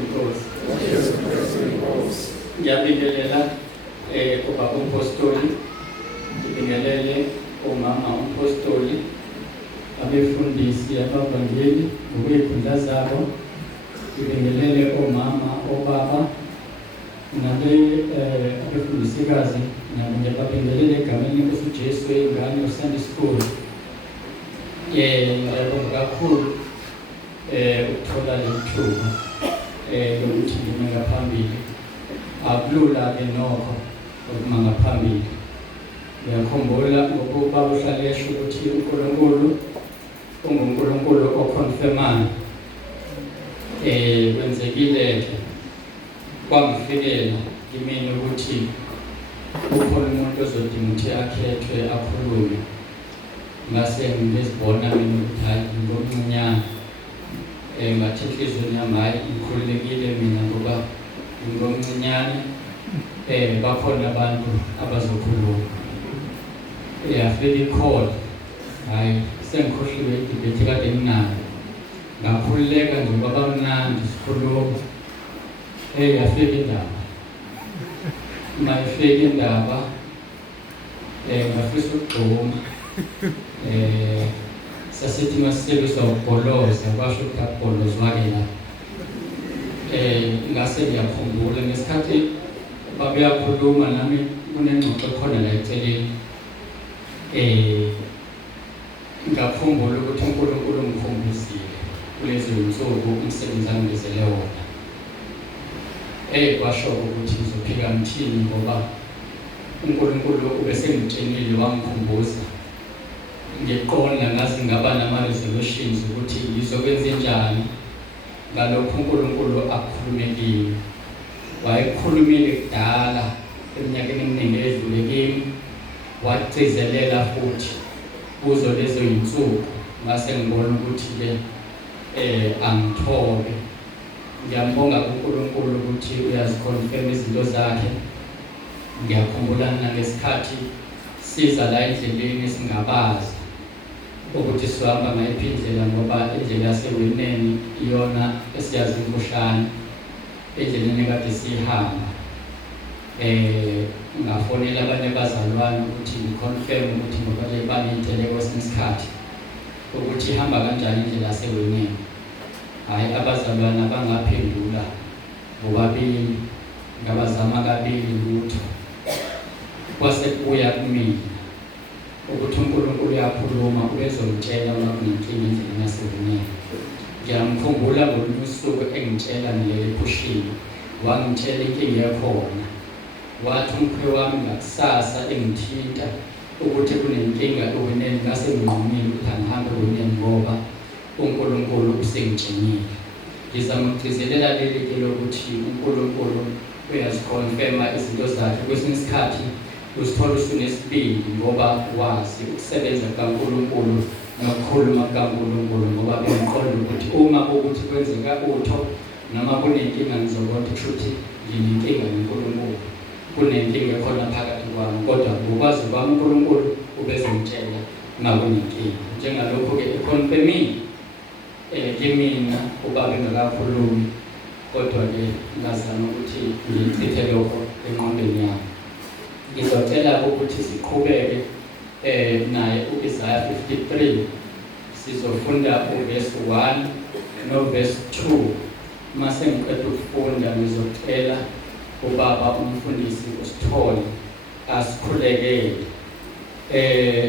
Inkosi. Ngiyabingelela kuba umpostoli, ngibingelele umama umpostoli, abefundisi abavangeli ngokwey'khundla zabo, ngibingelele omama, obaba, abefundisikazi, nabo ngiyababingelela egameni leNkosi uJesu ingane uSunday School. Ngiyabonga kakhulu ukuthola le thuba yokuthi ngime ngaphambili. Akulula-ke nokho ukuma ngaphambili. Ngiyakhumbula ngokuba uhlalesha ukuthi uNkulunkulu unguNkulunkulu okhonfemayo. Kwenzekile-ke kwangifikela kimina ukuthi ukhona umuntu ozodinga ukuthi akhethwe akhulume. Ngase ngizibona mina ukuthi hayi ngomncinyane. Ngathi enhliziyweni yami hayi ngikhululekile mina ngoba ngomncinyane. Bakhona abantu abazokhuluma. Yafika i-call, hayi sengikhohliwe idibhethi kade nginayo. Ngakhululeka nje ngoba mnandi sikhuluma. Yafika indaba. Mayifika indaba, ngafisa ukugxuma. Sasithi masisebenzisa ukubholoza, kwasho ukuthi akubholozwa-ke la. Ngase ngiyakhumbula ngesikhathi babeyakhuluma nami kunengxoxo khona la eceleni. Ngakhumbula ukuthi uNkulunkulu ungikhumbuzile kulezi zinsuku umsebenzi angibizele wona. Kwasho ukuthi ngizophika ngithini ngoba uNkulunkulu ubesengitshenile wangikhumbuza. Ngiqonda ngazi ngaba nama-resolutions ukuthi ngizokwenza njani ngalokho uNkulunkulu akukhulume kimi. Wayekhulumile kudala eminyakeni eminingi edlule kimi, wagcizelela futhi kuzo lezo zinsuku. Ngase ngibona ukuthi-ke angithobe. Ngiyambonga uNkulunkulu ukuthi uyaziconfirm izinto zakhe. Ngiyakhumbula nangesikhathi siza la endleleni singabazi ukuthi sihamba ngayiphi indlela ngoba indlela yaseweneni iyona esiyazi imfushane endleleni kade sihamba. Ngafonela abanye abazalwane ukuthi ngiconfirm ukuthi ngoba baney'nhlelo kwesinye isikhathi ukuthi ihamba kanjani indlela yaseweneni. Hhayi, abazalwane abangaphendula bobabili, ngabazama kabili lutho. Kwase kuya kumina ukuthi uNkulunkulu uyakhuluma, ubezongitshela uma kunenkinga endleleni yaseweneni. Ngiyamkhumbula ngolunye usuku engitshela ngilele ephushini, wangitshela inkinga ekhona. Wathi umkhwe wami ngakusasa engithinta ukuthi kunenkinga eweneni. Ngase nginqumile ukuthi angihambe eweneni ngoba uNkulunkulu usengitshenile. Ngizama ukugcizelela leli-ke lokuthi uNkulunkulu uyaziconfirma izinto zakhe. Kwesinye isikhathi uzithola usunesibindi ngoba wazi ukusebenza kukaNkulunkulu nokukhuluma kukaNkulunkulu, ngoba bengiqonda ukuthi uma kuwukuthi kwenzeka utho noma kunenkinga ngizobona kusho ukuthi nginenkinga noNkulunkulu, kunenkinga ekhona phakathi kwami. Kodwa ngokwazi kwami uNkulunkulu ubezongitshela uma kunenkinga. Njengalokho-ke ekhonfemile kimina ubaba engakakhulumi, kodwa-ke ngazama ukuthi ngichithe lokho engqondweni yami. Ngizocela ukuthi siqhubeke naye u-Isaiah 53. Sizofunda uverse 1 noverse 2. Mase ngiqeda ukufunda ngizocela ubaba umfundisi uSithole asikhulekele.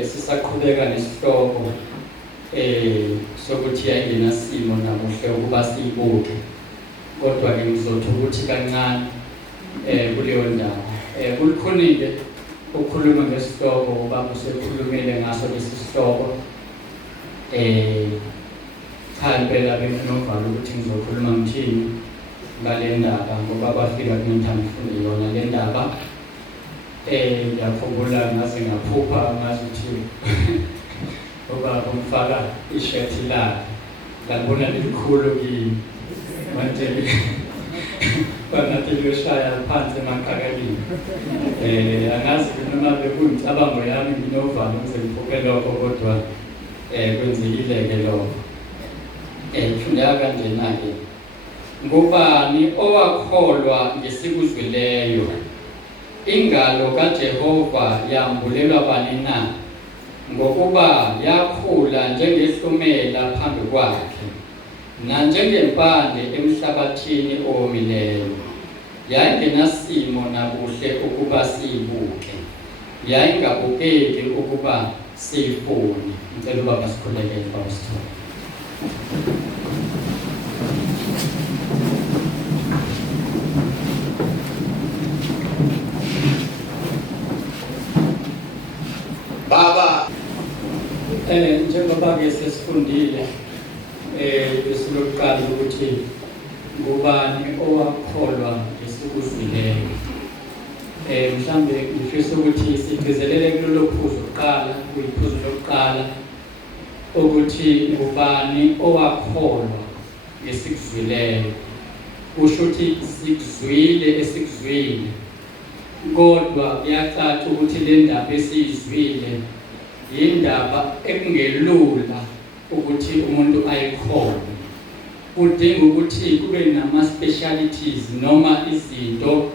Sisaqhubeka nesihloko sokuthi yayingenasimo nabuhle ukuba siyibuke. Kodwa-ke ngizothi ukuthi kancane kuleyo ndaba. Kulikhonile ukukhuluma ngesihloko, ubaba usekhulumile ngaso lesi sihloko. Cha impela benginovalo ukuthi ngizokhuluma ngithini ngale ndaba ngoba bafika ngithanda ufunde yona le ndaba. Ngiyakhumbula ngaze ngaphupha ngazi ukuthi ubaba umfaka ishethi lakhe, ngabona likhulu kimi. Manje bangathi liyoshaya phansi emaqakaleni. Angazi noma bekuyimicabango yami nginovalo ukuze ngiphuke lokho, kodwa kwenzekile-ke lokho. Kufundeka kanjena-ke ngubani owakholwa ngesikuzwileyo? Ingalo kaJehova yambulelwa bani na? Ngokuba yakhula njengehlumela phambi kwakhe, nanjengempande emhlabathini owomileyo. Yayingenasimo nabuhle ukuba siyibuke, yayingabukeki ukuba siyifune. Ngicela ubaba sikhulekele Pastor. Baba, njengoba ke sesifundile besilokuqala ukuthi ngubani owakholwa ngesikuzwileyo. Mhlambe ngifisa ukuthi sigcizelele kulolu phuzu lokuqala, kuyiphuzu lokuqala, ukuthi ngubani owakholwa ngesikuzwileyo. Kusho ukuthi sikuzwile esikuzwile, kodwa kuyacaca ukuthi le ndaba esiyizwile yindaba ekungelula ukuthi umuntu ayikholwe. Kudinga ukuthi kube nama-specialities noma izinto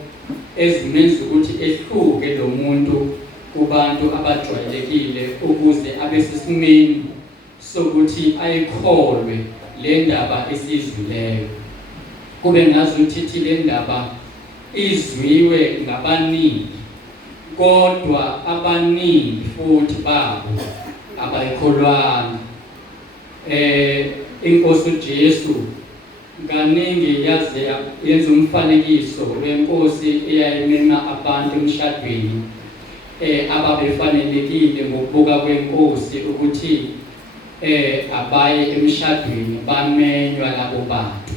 ezimenza ukuthi ehluke lo muntu kubantu abajwayelekile ukuze abe sesimeni sokuthi ayikholwe le ndaba esiyizwileyo. Kube ngazuthi le ndaba izwiwe ngabaningi, kodwa abaningi futhi babo abayikholwanga. Inkosi uJesu kaningi yaze yenza umfanekiso wenkosi eyayimema abantu emshadweni ababefanelekile ngokubuka kwenkosi ukuthi abaye emshadweni, bamenywa labo bantu.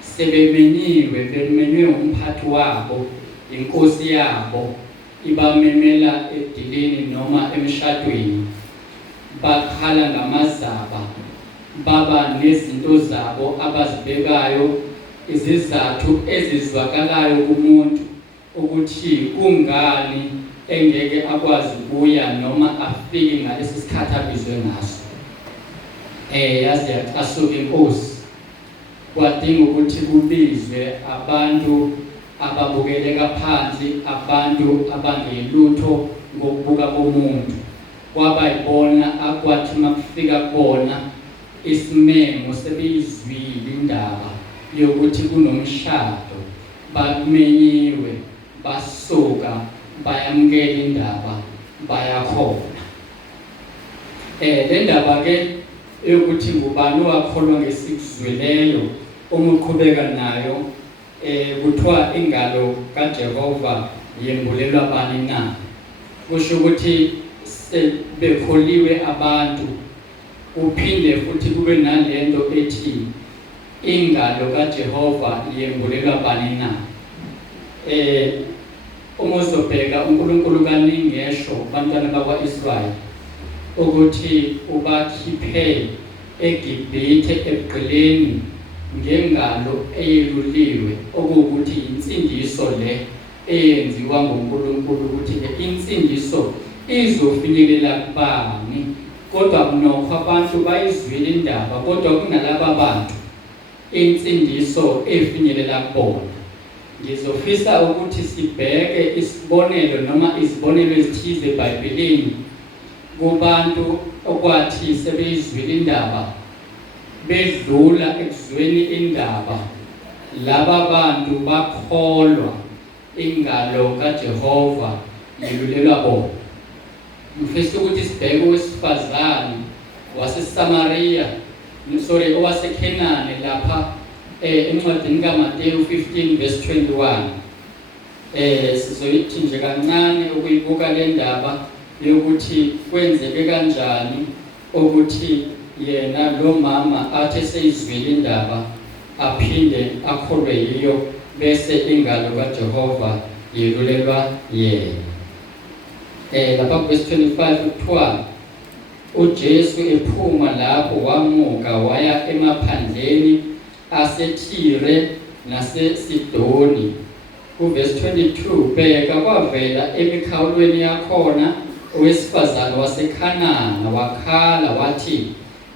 Sebemenyiwe, bemenywe umphathi wabo, inkosi yabo ibamemela edilini noma emshadweni, bakhala ngamazaba, baba nezinto zabo abazibekayo, izizathu ezizwakalayo kumuntu ukuthi kungani engeke akwazi ukuya noma afike ngalesi sikhathi abizwe ngaso. Yaze yacasuka inkosi, kwadinga ukuthi kubizwe abantu ababukeleka phansi, abantu abangelutho ngokubuka komuntu. Kwabayibona akwathi makufika kubona isimemo sebeyizwile indaba yokuthi kunomshado, bakumenyiwe, basuka, bayamukela indaba, bayakhona. Le ndaba ke yokuthi ngubani owakholwa ngesikuzwileyo, uma uqhubeka nayo kuthiwa ingalo kaJehova yembulelwa bani na? Kusho ukuthi sebekholiwe abantu, uphinde futhi kube nalento ethi ingalo kaJehova yembulelwa bani na? Uma uzobheka uNkulunkulu kaningi esho kubantwana bakwa-Israyeli ukuthi ubakhiphe eGibhithe ebuqileni ngengalo eyeluliwe, okuwukuthi insindiso le eyenziwa nguNkulunkulu, ukuthi le insindiso izofinyelela kubani. Kodwa nokho abantu bayizwile indaba, kodwa kunalaba bantu insindiso efinyelela kubona. Ngizofisa ukuthi sibheke isibonelo noma izibonelo ezithize eBhayibhelini kubantu okwathi sebeyizwile indaba, bedlula ekuzweni indaba, laba bantu bakholwa, ingalo kaJehova yelulelwa bona. Ngifisa ukuthi sibheke owesifazane waseSamariya, owaseKhenani lapha encwadini kaMateyu 15 verse 21. Sizoyithi nje kancane ukuyibuka le ndaba yokuthi kwenzeke kanjani ukuthi yena lo mama athi seyizwile indaba aphinde akholwe yiyo, bese ingalo kaJehova yelulelwa yena. Lapha verse 25 kuthiwa uJesu ephuma lapho wamuka waya emaphandleni aseThire naseSidoni. Verse 22, bheka kwavela emikhawulweni yakhona owesifazane waseKhanana wakhala wathi,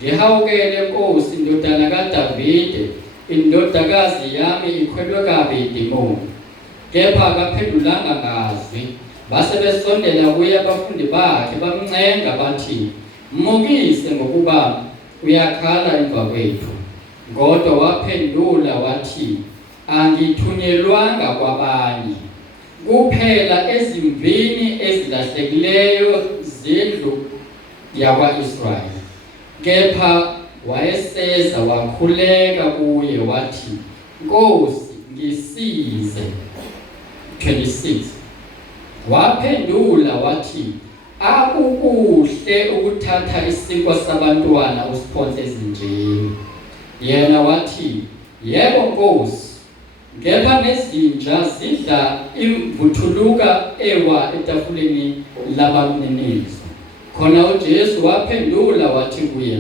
ngihawukele Nkosi, ndodana kaDavide, indodakazi yami ikhwelwe kabi idimoni. Kepha akaphendulanga ngazwi. Base besondela kuye abafundi bakhe bamncenga bathi, "Mukise ngokuba uyakhala emva kwethu." Kodwa waphendula wathi, "Angithunyelwanga kwabanye, kuphela ezimvini ezilahlekileyo zendlu yakwa-Israyeli." Kepha wayeseza wakhuleka kuye wathi, "Nkosi, ngisize." 26. Waphendula wathi, "Akukuhle ukuthatha isinkwa sabantwana usiphonse ezinjeni." Yena wathi, "Yebo Nkosi, kepha nezinja zidla imvuthuluka ewa etafuleni labamninizo." Khona uJesu waphendula wathi kuye,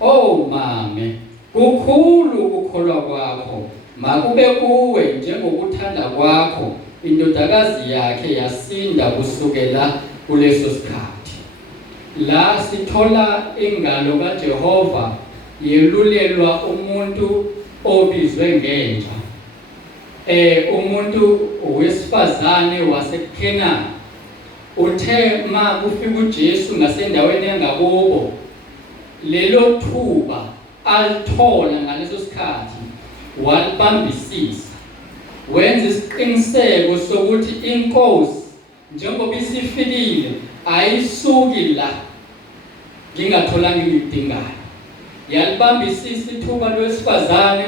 "Oh mame, kukhulu ukukholwa kwakho, makube kuwe njengokuthanda kwakho." Indodakazi yakhe yasinda kusukela kuleso sikhathi. La sithola ingalo kaJehova yelulelwa umuntu obizwe ngenja. Umuntu wesifazane waseKhenani uthe ma kufika uJesu ngasendaweni yangakubo, lelo thuba alithola ngaleso sikhathi walibambisisa. Wenza isiqiniseko sokuthi inkosi njengoba isifikile ayisuki la ngingatholanga ngidingayo. Yalibambisisa ithuba lwesifazane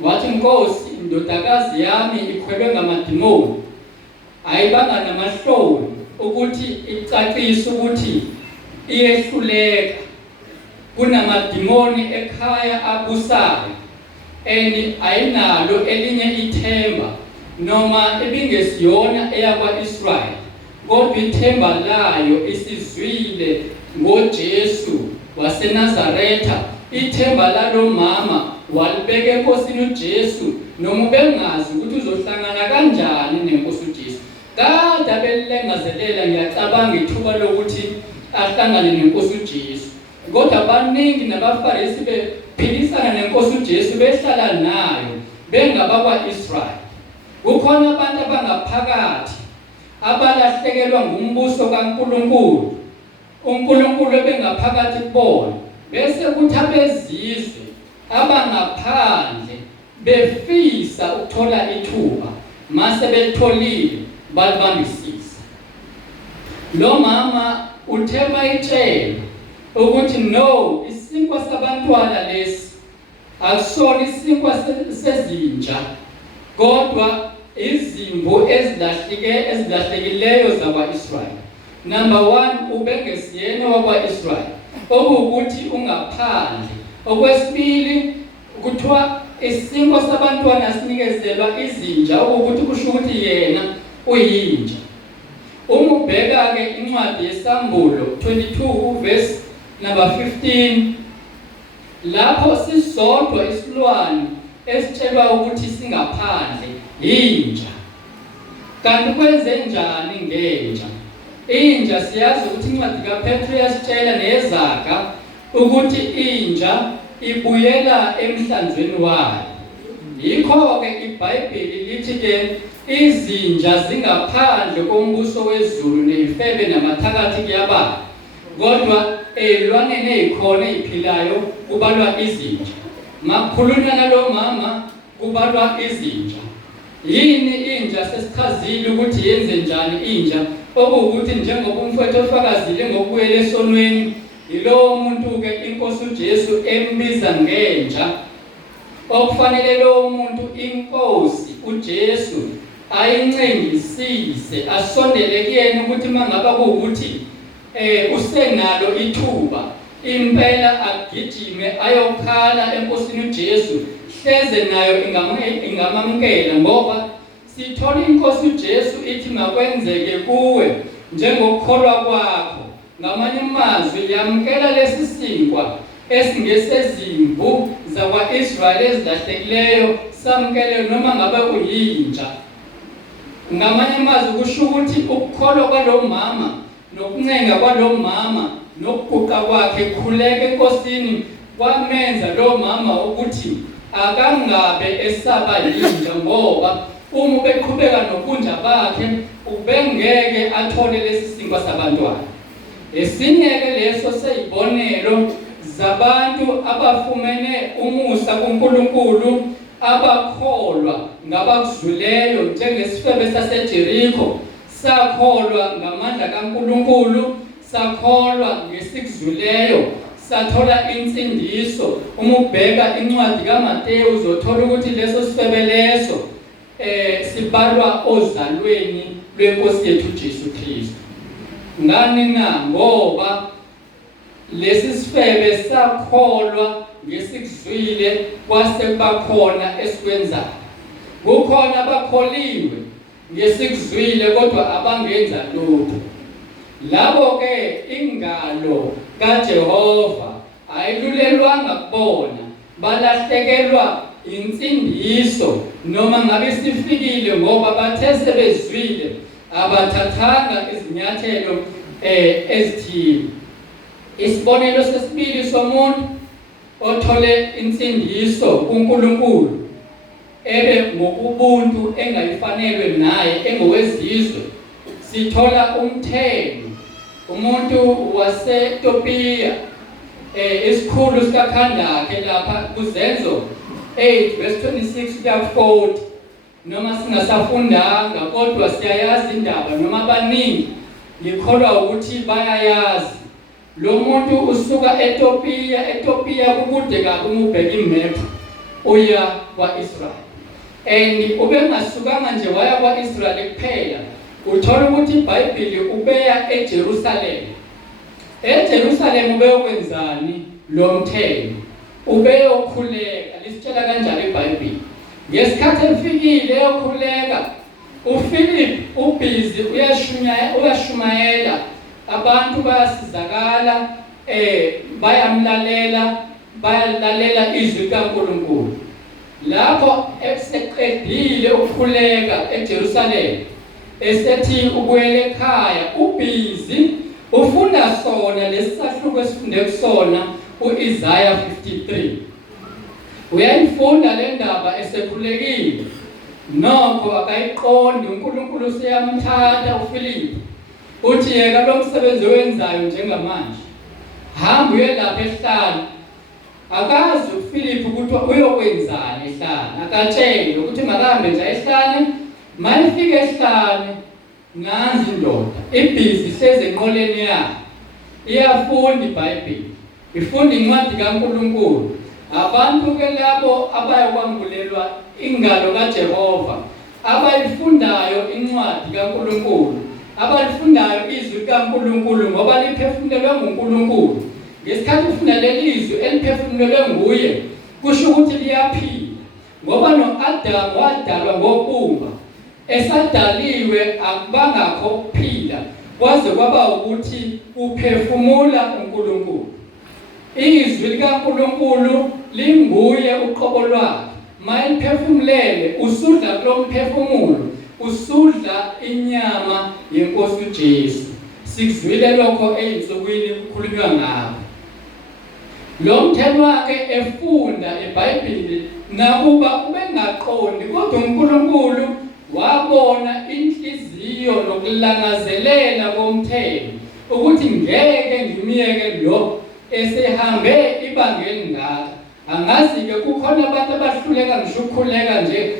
wathi, "Nkosi, indodakazi yami ikhwelwe ngamadimoni." Ayibanga namahloni ukuthi icacise ukuthi iyehluleka, kunamadimoni ekhaya abusayo, ayinalo elinye ithemba noma ebingesiyona eyakwa-Israyeli, kodwa ithemba layo isizwile ngoJesu waseNazaretha. Ithemba lalo mama walibeka enkosini uJesu, noma ubengazi ukuthi uzohlangana kanjani nenkosi uJesu. Kade abelengazelela ngiyacabanga ithuba lokuthi ahlangane nenkosi uJesu, kodwa abaningi nabaFarisi bephilisana nenkosi uJesu behlala nayo bengabakwa-Israyeli. Kukhona abantu abangaphakathi abalahlekelwa ngumbuso kaNkulunkulu, uNkulunkulu ebengaphakathi kubona, bese kuthi abezizwe abangaphandle befisa ukuthola ithuba, mase betholile balibambisisa. Lo mama uthe bayitshela ukuthi no, isinkwa sabantwana lesi akusona isinkwa sezinja, kodwa izimvu ezilahlekileyo zakwa-Israyeli. Number 1, ubengesiyena wakwa-Israyeli, okuwukuthi ungaphandle. Okwesibili, kuthiwa isinkwa sabantwana sinikezelwa izinja, okuwukuthi kusho ukuthi yena uyinja. Uma ubheka-ke incwadi yeSambulo 22 verse number 15, lapho sisodwa isilwane esitshelwa ukuthi singaphandle inja. Kanti kwenze njani ngenja? Inja siyazi ukuthi incwadi kaPetru yasitshela nezaga ukuthi inja ibuyela emhlanzweni wayo. Yikho-ke iBhayibheli lithi-ke izinja zingaphandle kombuso wezulu neyifebe namathakathi kuyabalwa, kodwa ey'lwaneni ey'khona ey'philayo kubalwa izinja. Makukhulunywa nalo mama kubalwa izinja. Yini inja? Sesichazile ukuthi yenze njani inja, okuwukuthi njengoba umfowethu efakazile ngokubuyela esonweni, yilowo muntu-ke inkosi uJesu embiza ngenja. Okufanele lowo muntu inkosi uJesu ayincengisise, asondele kuyena ukuthi mangaba kuwukuthi usenalo ithuba impela agijime ayokhala enkosini uJesu, hleze nayo ingamamkela, ngoba sithola inkosi uJesu ithi makwenzeke kuwe njengokukholwa kwakho. Ngamanye amazwi yamkela lesi sinkwa esingesezimvu zakwa-Israyeli ezilahlekileyo, samkele noma ngabe uyinja. Ngamanye amazwi kusho ukuthi ukukholwa kwalo mama nokuncenga kwalo mama nokuguqa kwakhe khuleka enkosini kwamenza lo mama ukuthi akangabe esaba yinja ngoba uma beqhubeka nobunja bakhe ubengeke athole lesi sinkwa sabantwana. Esinye ke leso seyibonelo zabantu abafumene umusa kuNkulunkulu abakholwa ngabakuzwileyo njengesifebe saseJerikho sakholwa ngamandla kaNkulunkulu sakholwa ngesikuzwileyo sathola insindiso. Uma ubheka incwadi kaMateyu uzothola ukuthi leso sifebe leso sibalwa ozalweni lwenkosi yethu Jesu Kristu. Ngani na? Ngoba lesi sifebe sakholwa ngesikuzwile kwase bakhona esikwenzayo. Kukhona abakholiwe ngesikuzwile kodwa abangenza lutho. Labo ke ingalo kaJehova ayilulelwanga kubona, balahlekelwa insindiso noma ngabe sifikile ngoba bathe sebezwile abathathanga izinyathelo ezithile. Isibonelo sesibili somuntu othole insindiso kuNkulunkulu ebe ngokubuntu engayifanelwe naye engowezizwe, sithola umthenwa, umuntu waseTopiya, isikhulu sikaKhandake lapha kuZenzo 8 verse 26 kuya 40. Noma singasafundanga kodwa siyayazi indaba, noma abaningi ngikholwa ukuthi bayayazi. Lo muntu usuka eTopiya kukude kabi uma ubheka imap uya kwa-Israel. And ubengasukanga nje waya kwa-Israel kuphela, uthola ukuthi iBhayibheli ubeya eJerusalem. EJerusalem ubeyokwenzani lo mthenwa? Ubeyokhuleka. Lisitshela kanjalo iBhayibheli. Ngesikhathi efikile eyokhuleka, uPhilip ubhizi uyashumayela, abantu bayasizakala, bayalalela izwi likaNkulunkulu. Lapho eseqedile ukukhuleka eJerusalem, esethi ubuyele ekhaya, ubhizi ufunda sona lesisahluko esifunde kusona uIsaiah 53. Uyayifunda le ndaba esekhulekile, nokho akayiqondi. uNkulunkulu useyamthatha uPhilip, uthi yeka lo msebenzi owenzayo njengamanje, hamba uye lapha ehlane. Akazi uPhilip ukuthi uyokwenzani ehlane, akatshele ukuthi makahambe nje ehlane. Mayifike ehlane, nanzi indoda ibhizi ihlezi enqoleni yakhe, iyafunda iBhayibheli, ifunda incwadi kaNkulunkulu. Abantu ke labo abayokwambulelwa ingalo kaJehova, abayifundayo incwadi kaNkulunkulu, abalifundayo izwi likaNkulunkulu ngoba liphefumulelwe nguNkulunkulu. Ngesikhathi ufunda leli izwi eliphefumulelwe nguye, kusho ukuthi liyaphila. Ngoba no-Adamu wadalwa ngobumba, esadaliwe akubangakho ukuphila kwaze kwaba ukuthi uphefumula uNkulunkulu. Izwi likaNkulunkulu linguye uqobo lwakhe. Mayiliphefumulele usudla kulo mphefumulo, usudla inyama yenkosi uJesu. Sikuzwile lokho eyinsukwini kukhulunywa ngabo. Lo mthenwa ke efunda eBhayibheli nakuba ubengaqondi, kodwa uNkulunkulu wabona inhliziyo nokulangazelela komthenwa ukuthi ngeke ngimiyeke lo esehambe ibanga elingaka. Angazi-ke kukhona abantu abahluleka ngisho ukukhuleka nje,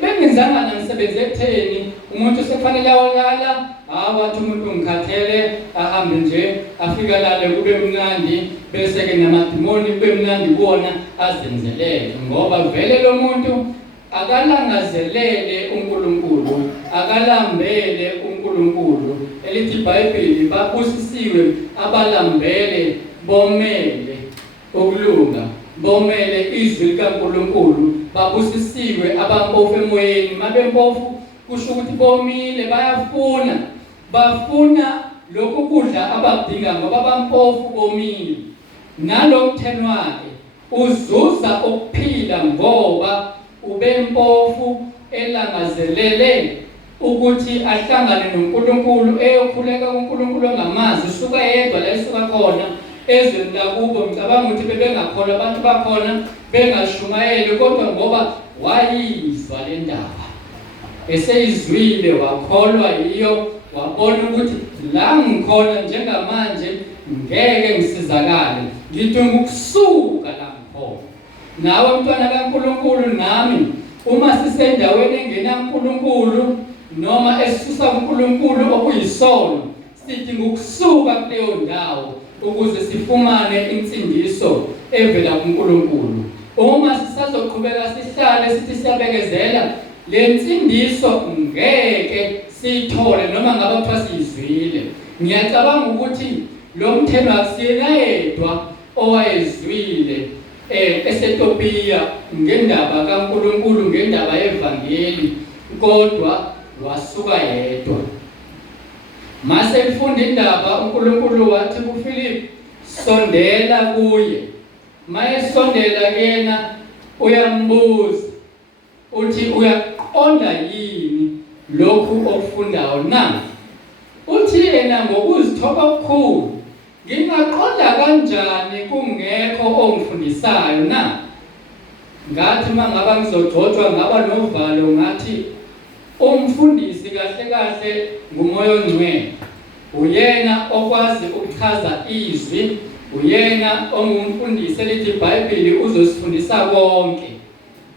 bengenzanga namsebenzi ekutheni umuntu sekufanele ayolala, wathi umuntu ngikhathele ahambe nje afika lale kube mnandi, bese-ke namadimoni kube mnandi kuwona azenzelele. Ngoba vele lo muntu akalangazelele uNkulunkulu, akalambele uNkulunkulu. Elithi iBhayibheli babusisiwe abalambele bomele ukulunga, bomele izwi likaNkulunkulu. Babusisiwe abampofu emoyeni. Mabempofu kusho ukuthi bomile, bafuna lokhu kudla abadinga ngoba bampofu bomile. Nalo mthenwakhe uzuza ukuphila ngoba ubempofu elangazelele ukuthi ahlangane noNkulunkulu, eyokhuleka kuNkulunkulu ongamazi, usuka yedwa la esuka khona, ezweni lakubo ngicabanga ukuthi bebengakholwa abantu bakhona bengashumayeli kodwa ngoba wayizwa le ndaba eseyizwile wakholwa yiyo wabona ukuthi la ngikhona njengamanje ngeke ngisizakale ngidinga ukusuka la ngikhona. Nawe mntwana kaNkulunkulu nami uma sisendaweni engenaNkulunkulu noma esisusa uNkulunkulu okuyisono sidinga ukusuka kuleyo ndawo ukuze sifumane insindiso evela kuNkulunkulu. Uma sisazoqhubeka sihlale sithi siyabekezela le nsindiso ngeke siyithole noma ngabe kuthiwa siyizwile. Ngiyacabanga ukuthi lo mthelo akusiyena yedwa owayezwile eseTopiya ngendaba kaNkulunkulu ngendaba yevangeli kodwa wasuka yedwa. Mase efunda indaba uNkulunkulu wathi kuFilipi sondela kuye. Mayesondela kuyena uyambuza uthi uyaqonda yini lokhu okufundayo na? Uthi yena ngokuzithoba okukhulu ngingaqonda kanjani kungekho ongifundisayo na? Ngathi mangaba ngizogcotshwa ngaba novalo ngathi umfundisi kahle kahle nguMoya oNgcwele. Uyena okwazi ukuchaza izwi, uyena ongumfundisi elithi iBhayibheli uzosifundisa konke.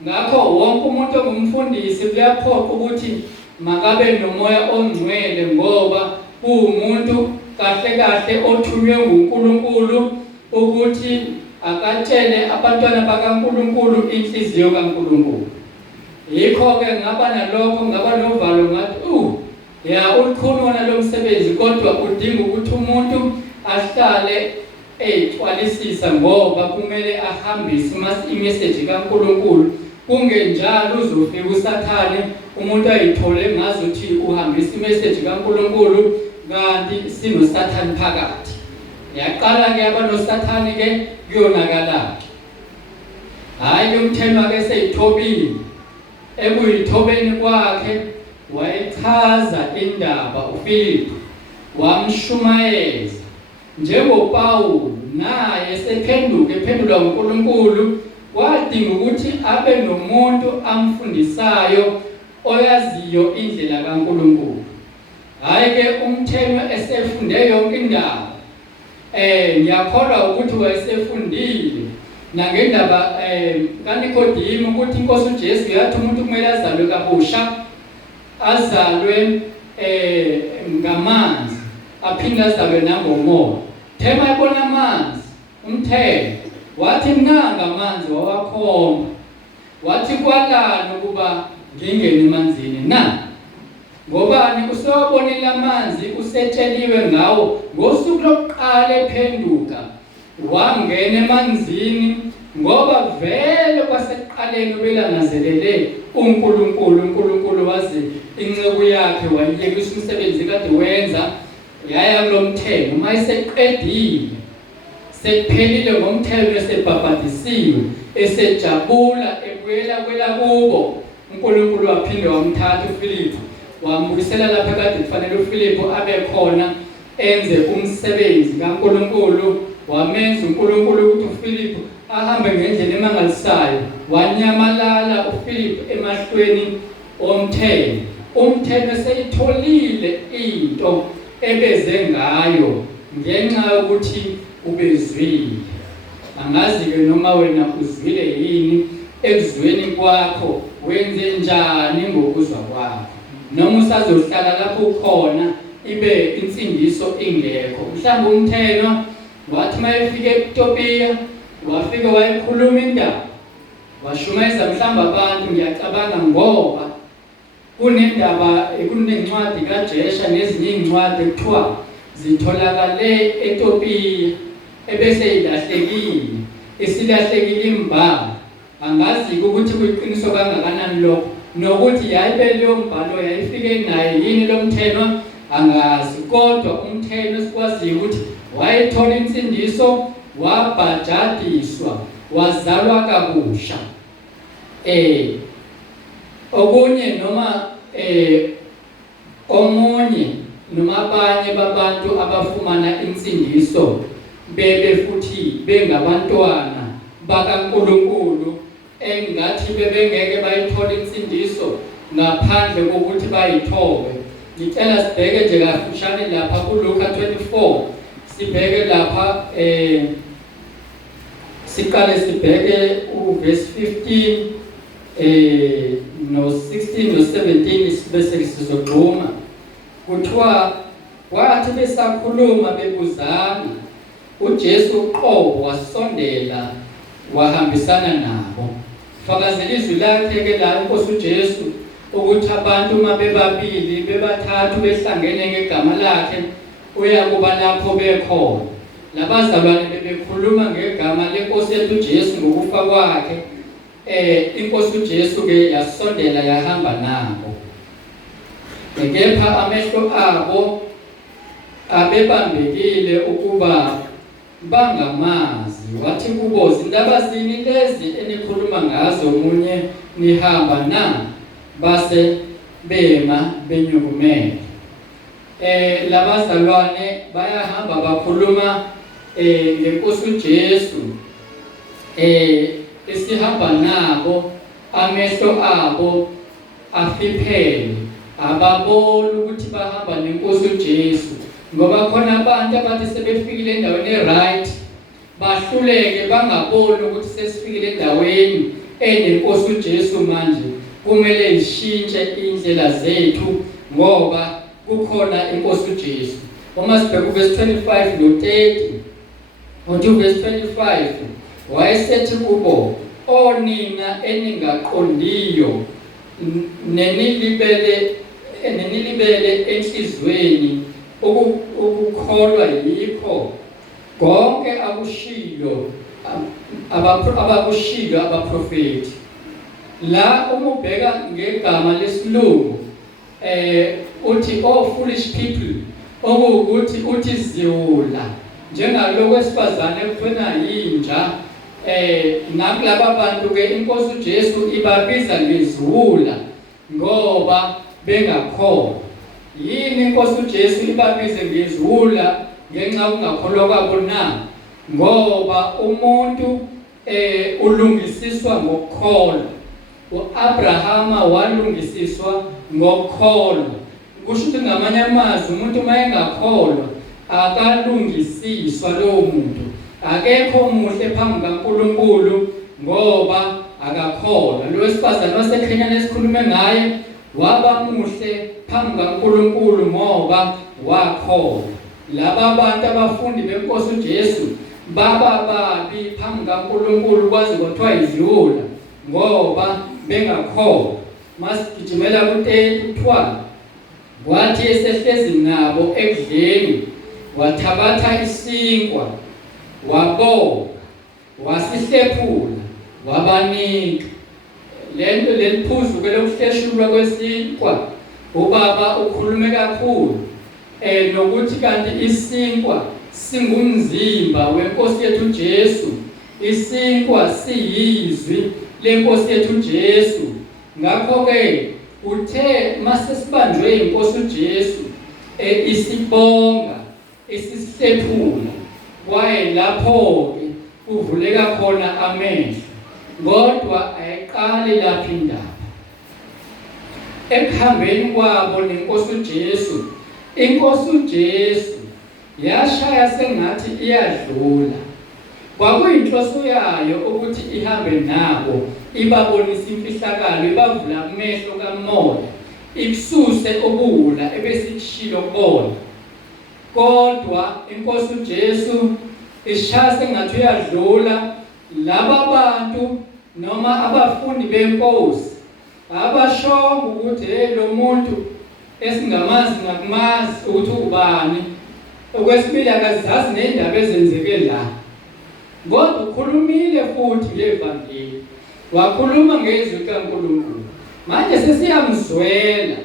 Ngakho wonke umuntu ongumfundisi kuyaphoqa ukuthi makabe noMoya oNgcwele ngoba umuntu kahle kahle othunywe nguNkulunkulu ukuthi akatshele abantwana bakaNkulunkulu inhliziyo kaNkulunkulu. Yikho-ke ngaba nalokho ngaba novalo ngathi ulikhuluma lo msebenzi kodwa udinga ukuthi umuntu ahlale eyixwalisisa ngoba kumele ahambise imessage kaNkulunkulu. Kungenjalo uzofika uSathane umuntu ayithole ngazi ukuthi uhambisa imessage kaNkulunkulu kanti sinoSathane phakathi. Yaqala ke abanoSathane ke kuyonakala. Hayi umthelo ke seyithobile. Ekuyithobeni kwakhe wayechaza indaba uFilipi wamshumayeza njengoPawulu naye ephendula uNkulunkulu wadinga ukuthi abe nomuntu amfundisayo oyaziyo indlela kaNkulunkulu. Hayi ke umthelo esefunde yonke indaba ngiyakholwa ukuthi wayesefundile nangendaba kaNikodimo ukuthi inkosi uJesu yathi umuntu kumele azalwe kabusha, azalwe ngamanzi aphinde azalwe nangomoya. Thema ibona amanzi umthelo wathi mnanga amanzi wawakhomba wathi kwalana ukuba ngingene emanzini na. Ngobani usewabonile amanzi usetsheliwe ngawo ngosuku lokuqala ephenduka wangena emanzini ngoba vele kwasekuqaleni belangazelele uNkulunkulu wazi inceku yakhe wayiyekisa umsebenzi kade wenza yaya kulomthelo. Mayiseqedile sekuphelile ngomthelo esebhabhadisiwe esejabula ebuyela kwelakubo uNkulunkulu waphinde wamthatha uFilipi wambuyisela lapha kade kufanele uFilipi abe khona enze umsebenzi kaNkulunkulu. Wamenza uNkulunkulu ukuthi uFilipi ahambe ngendlela emangalisayo. Wanyamalala uFilipi emahlweni omthelo. Umthelo seyitholile into ebeze ngayo ngenxa yokuthi ubezwile. Angazi ke noma wena uzwile yini ekuzweni kwakho, wenze njani ngokuzwa kwakho. Noma usazohlala lapho ukhona ibe insindiso ingekho. Mhlawumbe umthelo wathi mayefike eTopiya wafika wayekhuluma indaba washumayeza mhlawumbe abantu. Ngiyacabanga ngoba kunendaba kunencwadi kaJesha nezinye incwadi ekuthiwa zitholakale eTopiya ebese ilahlekile isilahlekile imbala. Angazi ukuthi kuyiqiniso kangakanani lokho nokuthi yayibe leyo mbhalo yayifike naye yini lo mthelo angazi. Kodwa umthelo sikwaziyo ukuthi wayethola insindiso wabhajadiswa wazalwa kabusha. Okunye noma omunye noma abanye babantu abafumana insindiso bebe futhi bengabantwana bakaNkulunkulu engathi bebengeke bayithola insindiso ngaphandle kokuthi bayithobe. Ngicela sibheke nje kafushane lapha kuLuka 24, sibheke lapha siqale sibheke uverse 15 no 16 no 17 bese sizogquma. Kuthiwa kwathi besakhuluma bebuzana uJesu uqobo wasondela wahambisana nabo. Fakazela izwi lakhe ke la inkosi uJesu ukuthi abantu uma bebabili bebathathu behlangene ngegama lakhe uyakuba lapho bekhona. Labazalwane bebekhuluma ngegama lenkosi yethu uJesu ngokufa kwakhe. Inkosi uJesu ke yasondela yahamba nabo. Kepha amehlo abo abebambekile ukuba bangamazi. Wathi kubo, izindaba zini lezi enikhuluma ngazo munye nihamba na? Base bema benyukumele. Labazalwane bayahamba bakhuluma ngenkosi uJesu. Esihamba nabo amehlo abo afiphele, ababona ukuthi bahamba nenkosi uJesu, ngoba khona abantu abathi sebefikile endaweni eright bahluleke bangaboni ukuthi sesifikile endaweni enenkosi uJesu. Manje kumele ishintshe indlela zethu ngoba kukhona inkosi uJesu. Uma sibheka uverse 25 no 30, uthi uverse 25 wayesethi kubo, onina eningaqondiyo nenilibele enhlizweni ukukholwa yikho konke akushiyo abakushilo abaprofeti. La umubheka ngegama lesilungu uthi foolish people, okuwukuthi uthi ziwula, njengaloko wesifazane ekuthiwa yinja. Nakulaba bantu ke inkosi uJesu ibabiza ngeziwula ngoba bengakholwa. Yini inkosi uJesu ibabize ngeziwula ngenxa ukungakholwa kwabo na? Ngoba umuntu ulungisiswa ngokukholwa. uAbrahama walungisiswa ngokukholwa. Kusho ukuthi ngamanye amazwi umuntu uma engakholwa akalungisiswa lowo muntu. Akekho muhle phambi kaNkulunkulu ngoba akakholwa. Lo wesifazane waseKenya esikhulume ngaye waba muhle phambi kaNkulunkulu ngoba wakholwa. Laba abantu abafundi benkosi uJesu baba babi phambi kaNkulunkulu kwaze kwathiwa iziwula ngoba bengakholwa. Masigijimela ku-30 kuthiwa kwathi esehlezi nabo ekudleni wathabatha isinkwa wabonga wasihlephula wabanika. Lento leliphuzu ke lokuhleshulwa kwesinkwa ubaba ukhulume kakhulu nokuthi kanti isinkwa singumzimba wenkosi yethu uJesu. Isinkwa siyizwi lenkosi yethu uJesu. Ngakho ke uthe mase sibanjwe inkosi uJesu isibonga isihlephula kwaye lapho ke kuvuleka khona amehlo. Kodwa ayiqali lapha indaba. Ekuhambeni kwabo nenkosi uJesu, inkosi uJesu yashaya sengathi iyadlula. Kwakuyinhloso yayo ukuthi ihambe nabo, ibabonisa imfihlakalo, ibavula amehlo kamoya, ikususe ubuwula ebesikushilo kubona. Kodwa inkosi uJesu ishaya sengathi uyadlula. Laba bantu noma abafundi benkosi abashonga ukuthi lo muntu esingamazi ngakumazi ukuthi ubani. Okwesibili akazazi nezindaba ezenzeke la. Kodwa ukhulumile futhi ngevangeli, wakhuluma ngezwi kaNkulunkulu. Manje sesiyamzwela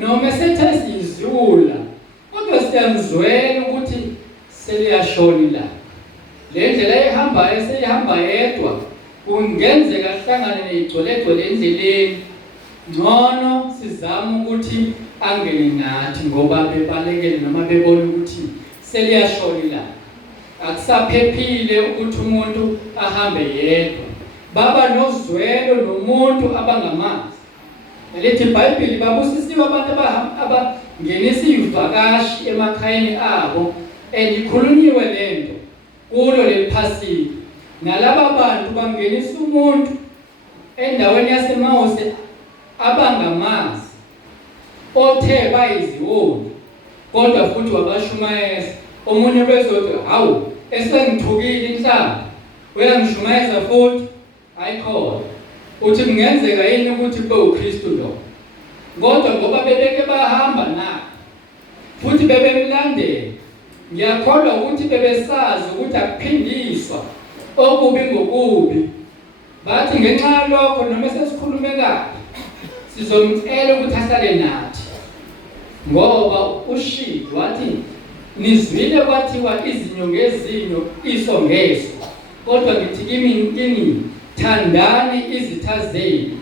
noma sethe sizula, kodwa siyamzwela ukuthi seliyashona la. Le ndlela ehambayo seyihamba yedwa, kungenzeka sihlangane nezigcolegcole endleleni. Ngcono sizama ukuthi angene nathi ngoba bebalekele noma bebona ukuthi seliyashona la. Akusaphephile ukuthi umuntu ahambe yedwa. Baba nozwelo nomuntu abangamazi. Lithi iBhayibheli babusisiwe abantu abangenisa ivakashi emakhayeni abo, ikhulunyiwe lento kulo lephasika. Nalaba bantu bangenisa umuntu endaweni yaseMawuse abangamazi, othe bayiziwoni, kodwa futhi wabashumayeza. Omunye bezothi hawu esengithukile inhlamba, uyangishumayeza futhi ayikhona. Uthi kungenzeka yini ukuthi kube uKristu lo? Kodwa ngoba bebeke bahamba naye futhi bebemlandela, ngiyakholwa ukuthi bebesazi ukuthi akuphindiswa okubi ngokubi. Bathi ngenxa yalokho noma sesikhulume kabi sizomcela ukuthi ahlale nathi, ngoba ushilo wathi nizwile kwathiwa izinyo ngezinyo iso ngeso, kodwa ngithi kini thandani izitha zenu.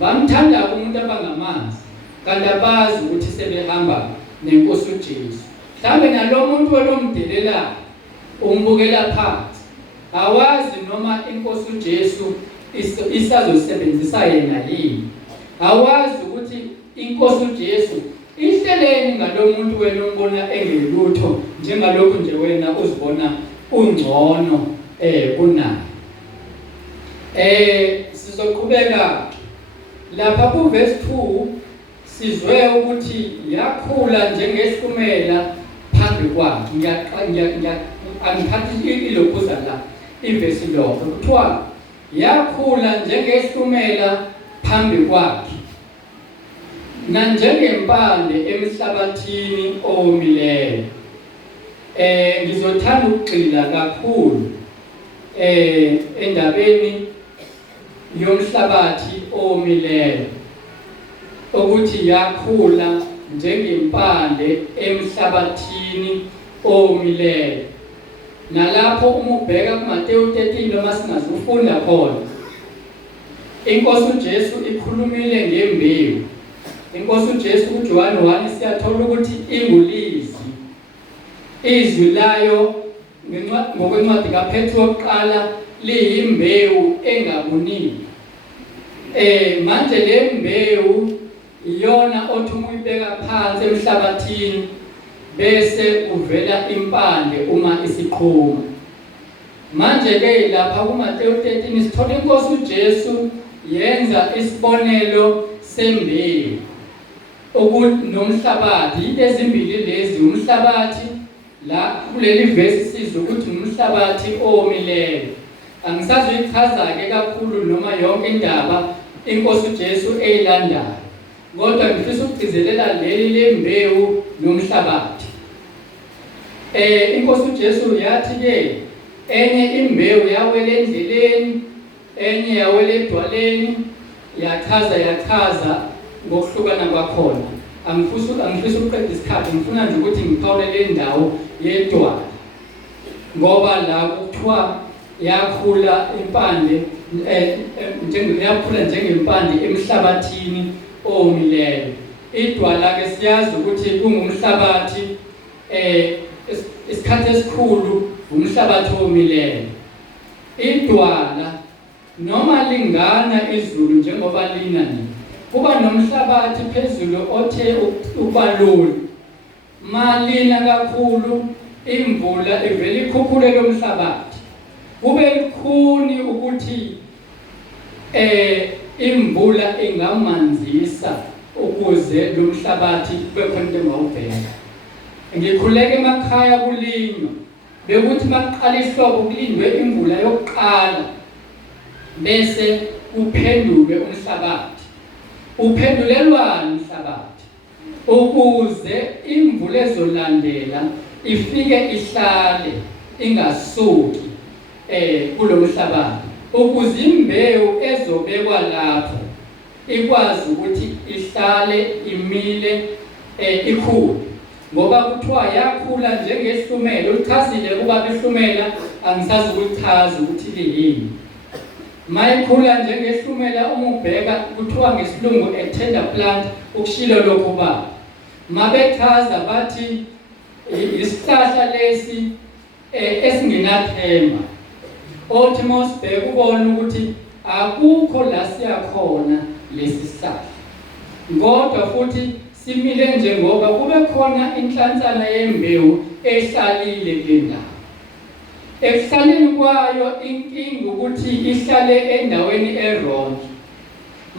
Bamthanda umuntu abangamazi kanti abazi ukuthi sebehamba nenkosi uJesu. Mhlawumbe nalo muntu welomdelelayo umbukela phansi, awazi noma inkosi uJesu isazosebenzisa yena yini. Awazi ukuthi inkosi uJesu ihleleni ngalo muntu wena umbona engelutho, njengalokhu nje wena uzibona ungcono kunaye. Sizoqhubeka lapha ku verse 2, sizwe ukuthi yakhula njengehlumela phambi kwakhe. Angiphathi ilokhuza la ivesi lokho kuthiwa yakhula njengehlumela phambi kwakhe, na njengempande emhlabathini owomileyo. Ngizothanda ukugxila kakhulu endabeni yomhlabathi owomileyo, ukuthi yakhula njengempande emhlabathini owomileyo. Nalapho uma ubheka kuMateyu 13 noma singazufunda khona, inkosi uJesu ikhulumile ngembewu. Inkosi uJesu kuJohane 1 siyathola ukuthi ingulizi, izwi layo ngokwencwadi kaPetru yokuqala liyimbewu engabuniwe. Manje le mbewu iyona othi uma uyibeka phansi emhlabathini bese kuvela impande uma isiqhuma. Manje ke lapha kuMateyu 13 sithola inkosi uJesu yenza isibonelo sembewu nomhlabathi. Ezimbili lezi, umhlabathi la kuleli verse sizwe ukuthi umhlabathi owomileyo. Angisazoyichaza-ke kakhulu noma yonke indaba inkosi uJesu eyilandayo, kodwa ngifisa ukugcizelela leli lembewu nomhlabathi. Inkosi uJesu yathi-ke enye imbewu yawela endleleni, enye yawela edwaleni. Yachaza ngokuhlukana kwakhona. Angifisa ukuqeda isikhathi, ngifuna nje ukuthi ngiphawule le ndawo yedwala, ngoba la kuthiwa yakhula impande yakhula njengempande emhlabathini owomileyo. Idwala-ke siyazi ukuthi kungumhlabathi, isikhathi esikhulu umhlabathi owomileyo. Idwala noma lingana izulu njengoba lina nje, kuba nomhlabathi phezulu othe ubalula. Malina kakhulu imvula ivele ikhukhule lo mhlabathi, kube lukhuni ukuthi imvula ingamanzisa ukuze lo mhlabathi kube khona into engawubheka. Ngikhuleka emakhaya kulinywa, bekuthi maqala ihlobo kulindwe imvula yokuqala bese uphenduke umhlabathi. Uphendulelwana umhlabathi ukuze imvula ezolandela ifike ihlale ingasuki kulo mhlabathi, ukuze imbewu ezobekwa lapho ikwazi ukuthi ihlale imile ikhule. Ngoba kuthiwa yakhula njengehlumela. Ulichazile kuba ihlumela, angisazi ukulichaza ukuthi liyini. Mayikhula njengehlumela uma ubheka kuthiwa ngesilungu a tender plant, ukushilo lokho baba. Mabechaza bathi isihlahla lesi esingenathemba. Othi mosibheka ubone ukuthi akukho la siyakhona lesi sihlahla. Kodwa futhi simile njengoba kube khona inhlansana yembewu ehlalile kule ndawo. Ekuhlaleni kwayo inkinga ukuthi ihlale endaweni erongi.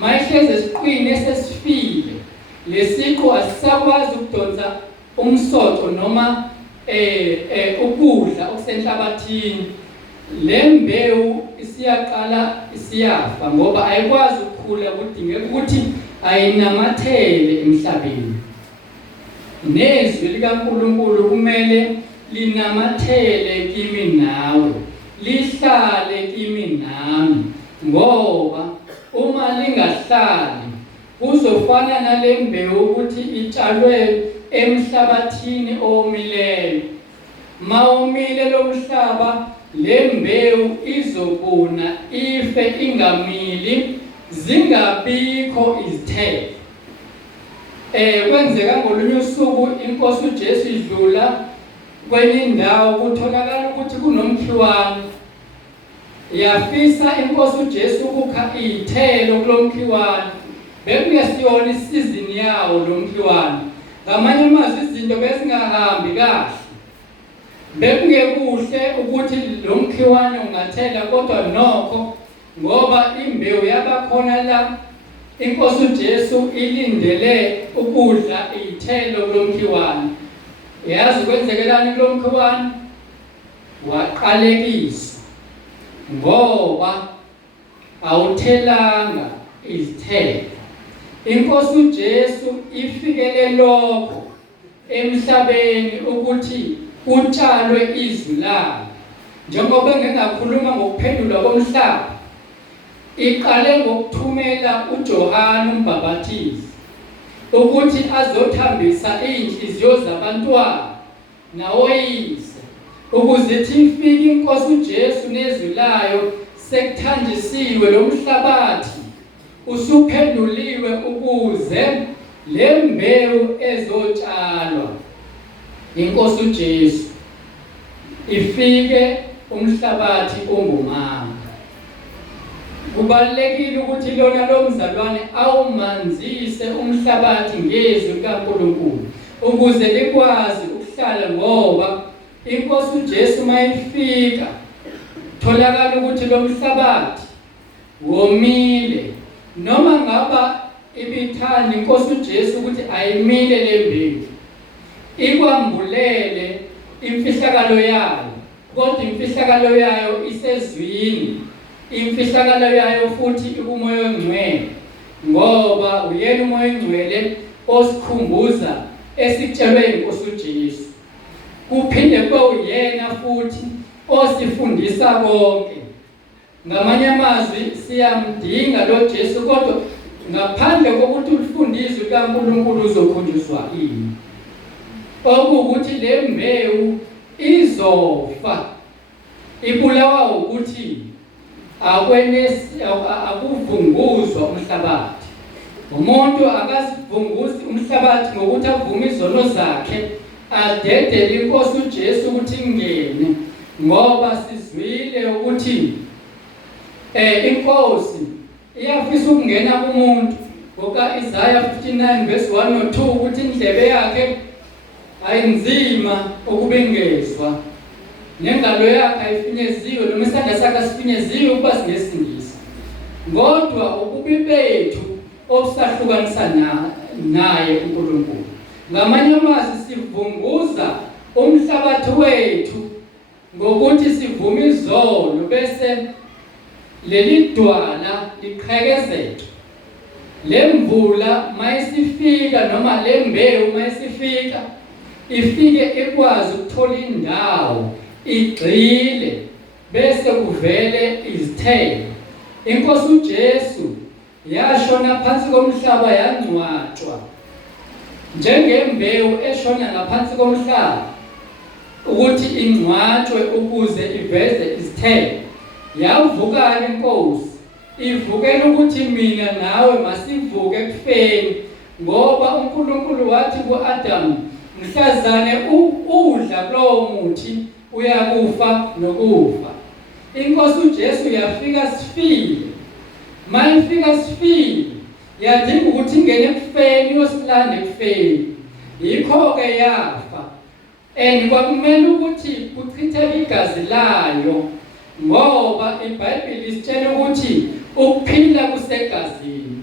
Mayihleze esiqwini esesifile, lesiqo asisakwazi ukudonsa umsoco noma ukudla okusenhlabathini. Le mbewu isiyaqala isiyafa ngoba ayikwazi ukukhula, kudingeka ukuthi ayinamathele emhlabeni. Nezwi likaNkulunkulu kumele linamathele kimi nawe, lihlale kimi nami, ngoba uma lingahlali kuzofana nale mbewu ukuthi itshalwe emhlabathini omileyo. Mawomile lo mhlaba, le mbewu izobuna ife, ingamili, zingabikho izithelo. Kwenzeka ngolunye usuku inkosi uJesu idlula kwenye indawo, kutholakala ukuthi kunomkhiwane. Yafisa inkosi uJesu ukukha izithelo kulomkhiwane. Bekungesiyona isizini yawo lo mkhiwane. Ngamanye amazwi izinto bezingahambi kahle. Bekungekuhle ukuthi lo mkhiwane ungathela, kodwa nokho ngoba imbewu yabakhona la, inkosi uJesu ilindele ukudla izithelo kulomkhiwane. Yazi kwenzekelani kulomkhiwane? Waqalekiswa ngoba awuthelanga izithelo. Inkosi uJesu ifikele lokho emhlabeni ukuthi kutshalwe izwi layo. Njengoba ngingakhuluma ngokuphendula komhlaba, iqale ngokuthumela uJohane umbhapathizi ukuthi azothambisa inhliziyo zabantwana nawoyise, ukuze ithi ifike inkosi uJesu nezwi layo sekuthandisiwe lo mhlabathi usuphenduliwe, ukuze le mbewu ezotshalwa inkosi uJesu ifike umhlabathi ongumanga. Kubalulekile ukuthi lona lo mzalwane awumanzise umhlabathi ngezwi likaNkulunkulu ukuze likwazi ukuhlala, ngoba inkosi uJesu mayifika tholakala ukuthi lo mhlabathi womile. Noma ngaba ibithanda inkosi uJesu ukuthi ayimile le mbewu, ikwambulele imfihlakalo yayo, kodwa imfihlakalo yayo isezwini, imfihlakalo yayo futhi ikumoya ongcwele, ngoba uyena umoya ongcwele osikhumbuza esitshelwe inkosi uJesu. Kuphinde kube uyena futhi osifundisa konke. Ngamanye amazwi siyamdinga lo Jesu, kodwa ngaphandle kokuthi ulifundizwe kaNkulunkulu uzokhunjuzwa ini. Okuwukuthi le mbewu izofa, ibulawa ukuthi akuvunguzwa umhlabathi. Umuntu akazivunguzi umhlabathi ngokuthi avume izono zakhe, adedele inkosi uJesu ukuthi ingene, ngoba sizwile ukuthi inkosi iyafisa ukungena kumuntu. Ngoka-Isaya 59 verse 1 no 2 ukuthi indlebe yakhe ayinzima ukubengezwa, nengalo yakhe ayifinyeziwe, noma isandla sakhe asifinyeziwe ukuba singesingisa. Kodwa ububi bethu obusahlukanisa naye uNkulunkulu. Ngamanye amazwi sivunguza umhlabathi wethu ngokuthi sivume izono, bese leli dwala liqhekezeke. Le mvula mayisifika noma le mbewu mayisifika, ifike ikwazi ukuthola indawo, igxile, bese kuvele izithelo. Inkosi uJesu yashona phansi komhlaba, yangcwatshwa njengembewu eshona ngaphansi komhlaba ukuthi ingcwatshwe ukuze iveze izithelo. Yavuka inkosi, ivukela ukuthi mina nawe masivuke ekufeni, ngoba uNkulunkulu wathi ku-Adamu, mhlazane udla kulowo muthi uyakufa nokufa. Inkosi uJesu yafika sifile. Mayifika sifile yadinga ukuthi ingene ekufeni yosilanda ekufeni. Yikho-ke yafa. Kwakumele ukuthi kuchitheke igazi layo ngoba iBhayibheli isitshela ukuthi ukuphila kusegazini.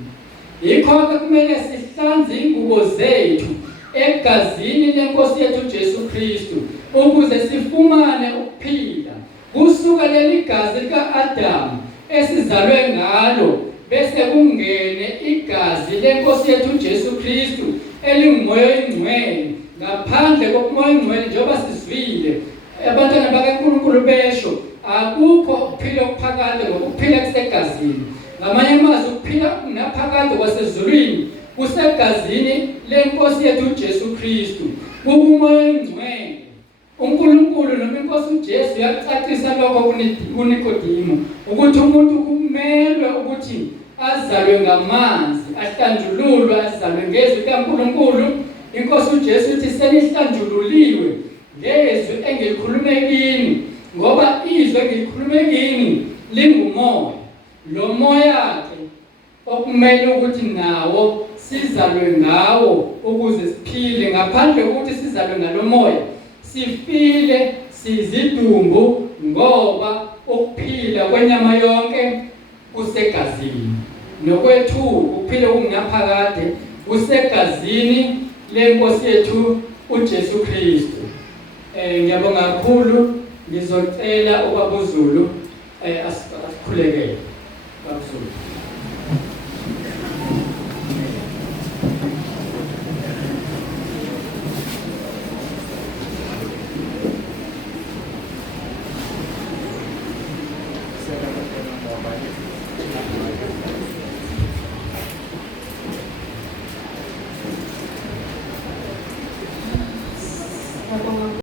Yikho-ke kumele sihlanze ingubo zethu egazini lenkosi yethu uJesu Kristu ukuze sifumane ukuphila kusuka leli gazi lika-Adamu esizalwe ngalo bese kungene igazi lenkosi yethu uJesu Kristu elingumoya oyingcwele. Ngaphandle kokumoya oyingcwele njengoba sizwile abantwana bakaNkulunkulu besho akukho ukuphila okuphakade ngokuphila kusegazini. Ngamanye amazwi ukuphila naphakade kwasezulwini kusegazini lenkosi yethu uJesu Kristu kumoya oyingcwele. uNkulunkulu noma inkosi uJesu yakucacisa lokho kuNikodimo ukuthi umuntu kumelwe ukuthi azalwe ngamanzi ahlanjululwe azalwe ngezwi likaNkulunkulu. Inkosi uJesu uthi senihlanjululiwe ngezwi engilikhulume kini ngoba izwi engilikhulume kini lingumoya. Lo moya-ke okumele ukuthi nawo sizalwe ngawo ukuze siphile. Ngaphandle kokuthi sizalwe ngalo moya sifile sizidumbu ngoba ukuphila kwenyama yonke kusegazini nokwethu ukuphila okungaphakade kusegazini lenkosi yethu uJesu Kristu. Ngiyabonga kakhulu. Ngizocela ubabuZulu asikhulekele kabuZulu.